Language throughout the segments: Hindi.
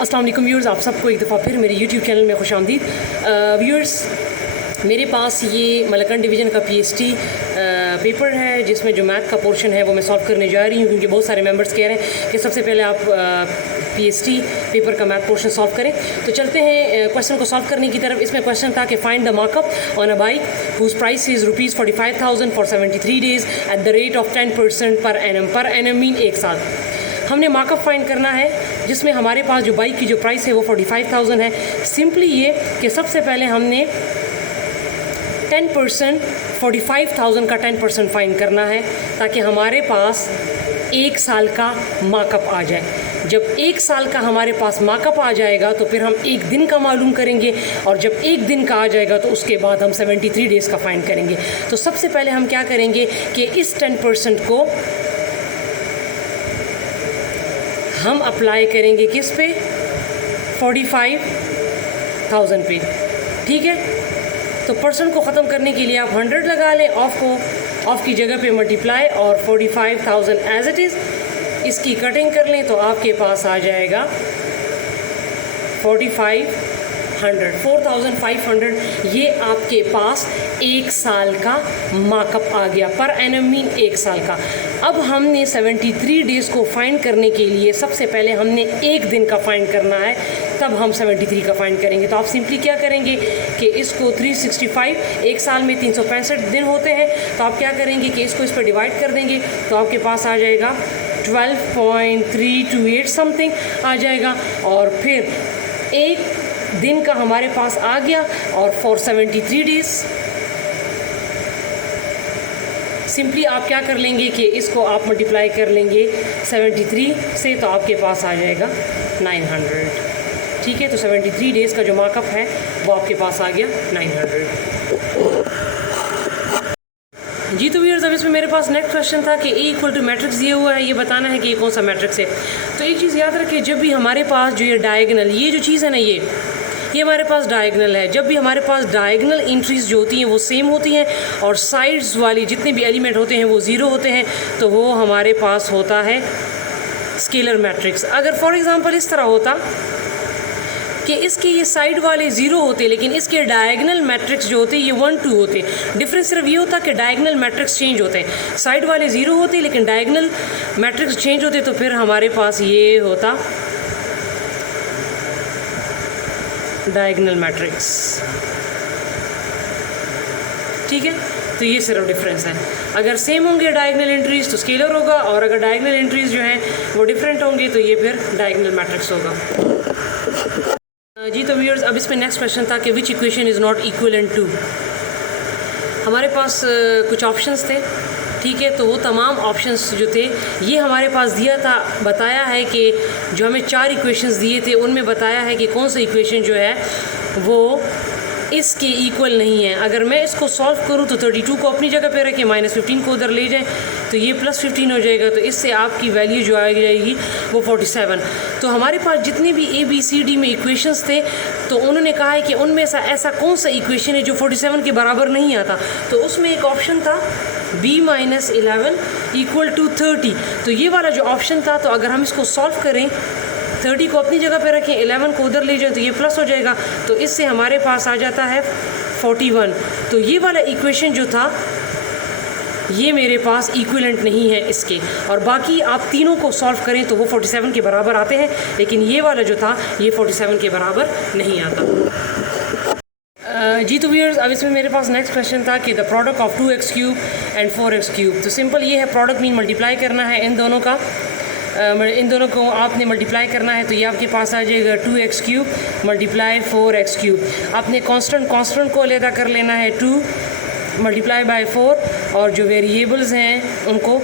अस्सलाम वालेकुम व्यूअर्स, आप सबको एक दफ़ा फिर मेरे यूट्यूब चैनल में खुशामदीद। व्यूअर्स, मेरे पास ये मलकन डिवीज़न का पीएचडी पेपर है जिसमें जो मैथ का पोर्शन है वो मैं सॉल्व करने जा रही हूँ, क्योंकि बहुत सारे मेंबर्स कह रहे हैं कि सबसे पहले आप पीएचडी पेपर का मैथ पोर्शन सॉल्व करें। तो चलते हैं क्वेश्चन को सॉल्व करने की तरफ। इसमें क्वेश्चन था कि find the markup on a bike whose price is ₹45,000 for 73 days at the rate of 10% per annum mean एक साल। हमने मार्कअप फाइंड करना है जिसमें हमारे पास जो बाइक की जो प्राइस है वो 45,000 है। सिंपली ये कि सबसे पहले हमने 10% 45,000 का 10% फाइंड करना है ताकि हमारे पास एक साल का मार्कअप आ जाए। जब एक साल का हमारे पास मार्कअप आ जाएगा तो फिर हम एक दिन का मालूम करेंगे, और जब एक दिन का आ जाएगा तो उसके बाद हम 73 डेज़ का फाइंड करेंगे। तो सबसे पहले हम क्या करेंगे कि इस 10% को हम अप्लाई करेंगे किस पे, 45,000 पे। ठीक है, तो परसेंट को ख़त्म करने के लिए आप 100 लगा लें, ऑफ की जगह पे मल्टीप्लाई और 45,000 एज इट इज़ इसकी कटिंग कर लें तो आपके पास आ जाएगा 4,500। ये आपके पास एक साल का मार्कअप आ गया, पर एनम मीन एक साल का। अब हमने 73 डेज़ को फाइंड करने के लिए सबसे पहले हमने एक दिन का फाइंड करना है, तब हम 73 का फाइंड करेंगे। तो आप सिंपली क्या करेंगे कि इसको 365, एक साल में 365 दिन होते हैं, तो आप क्या करेंगे कि इसको इस पर डिवाइड कर देंगे तो आपके पास आ जाएगा 12.328 समथिंग आ जाएगा। और फिर एक दिन का हमारे पास आ गया, और फॉर 73 डेज़ सिंपली आप क्या कर लेंगे कि इसको आप मल्टीप्लाई कर लेंगे 73 से, तो आपके पास आ जाएगा 900। ठीक है, तो 73 डेज़ का जो मार्कअप है वो आपके पास आ गया 900। जी तो व्यूअर्स, अब इसमें मेरे पास नेक्स्ट क्वेश्चन था कि ए इक्वल टू मैट्रिक्स दिया हुआ है, ये बताना है कि ये कौन सा मैट्रिक्स है। तो एक चीज़ याद रखिए, जब भी हमारे पास जो ये डायगनल, ये जो चीज़ है ना, ये हमारे पास डायगनल है। जब भी हमारे पास डायगनल एंट्रीज जो होती हैं वो सेम होती हैं और साइड्स वाली जितने भी एलिमेंट होते हैं वो ज़ीरो होते हैं, तो वो हमारे पास होता है स्केलर मैट्रिक्स। अगर फॉर एग्ज़ाम्पल इस तरह होता कि इसके ये साइड वाले ज़ीरो होते लेकिन इसके डायगनल मैट्रिक्स जो होते ये 1 2 होते। डिफरेंस सिर्फ ये होता कि डायगनल मैट्रिक्स चेंज होते हैं, साइड वाले ज़ीरो होते लेकिन डायगनल मैट्रिक्स चेंज होते, तो फिर हमारे पास ये होता डायगनल मैट्रिक्स। ठीक है, तो ये सिर्फ डिफरेंस है। अगर सेम होंगे डायगनल एंट्रीज तो स्केलर होगा, और अगर डायगनल एंट्रीज जो हैं वो डिफरेंट होंगे तो ये फिर डायगनल मैट्रिक्स होगा। जी तो व्यूअर्स, अब इसमें नेक्स्ट क्वेश्चन था कि which equation is not equivalent to. हमारे पास कुछ ऑप्शंस थे। ठीक है, तो वो तमाम ऑप्शंस जो थे ये हमारे पास दिया था, बताया है कि जो हमें 4 इक्वेशंस दिए थे उनमें बताया है कि कौन सा इक्वेशन जो है वो इसके इक्वल नहीं है। अगर मैं इसको सॉल्व करूं तो 32 को अपनी जगह पे रखें, -15 को उधर ले जाएं तो ये +15 हो जाएगा, तो इससे आपकी वैल्यू जो आ जाएगी वो 47। तो हमारे पास जितने भी ABCD में इक्वेशंस थे तो उन्होंने कहा है कि उनमें ऐसा कौन सा इक्वेशन है जो 47 के बराबर नहीं आता। तो उसमें एक ऑप्शन था B-11 = 30। तो ये वाला जो ऑप्शन था, तो अगर हम इसको सॉल्व करें 30 को अपनी जगह पे रखें, 11 को उधर ले जाए तो ये प्लस हो जाएगा, तो इससे हमारे पास आ जाता है 41। तो ये वाला इक्वेशन जो था ये मेरे पास इक्विवेलेंट नहीं है इसके, और बाकी आप तीनों को सॉल्व करें तो वो 47 के बराबर आते हैं, लेकिन ये वाला जो था ये 47 के बराबर नहीं आता। जी तो व्यूअर्स, अब इसमें मेरे पास नेक्स्ट क्वेश्चन था कि the product of 2x³ and 4x³। तो सिंपल ये है, प्रोडक्ट मीन मल्टीप्लाई करना है इन दोनों का, इन दोनों को आपने मल्टीप्लाई करना है, तो ये आपके पास आ जाएगा 2x³ × 4x³। आपने कांस्टेंट को अलहदा कर लेना है 2 × 4, और जो वेरिएबल्स हैं उनको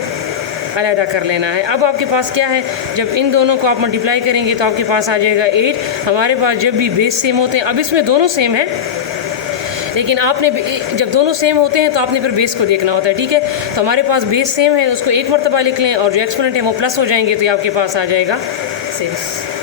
अलहदा कर लेना है। अब आपके पास क्या है, जब इन दोनों को आप मल्टीप्लाई करेंगे तो आपके पास आ जाएगा 8। हमारे पास जब भी बेस सेम होते हैं, अब इसमें दोनों सेम हैं लेकिन आपने जब दोनों सेम होते हैं तो आपने फिर बेस को देखना होता है। ठीक है, तो हमारे पास बेस सेम है, उसको एक मरतबा लिख लें और जो एक्सपोनेंट है वो प्लस हो जाएंगे, तो ये आपके पास आ जाएगा 6।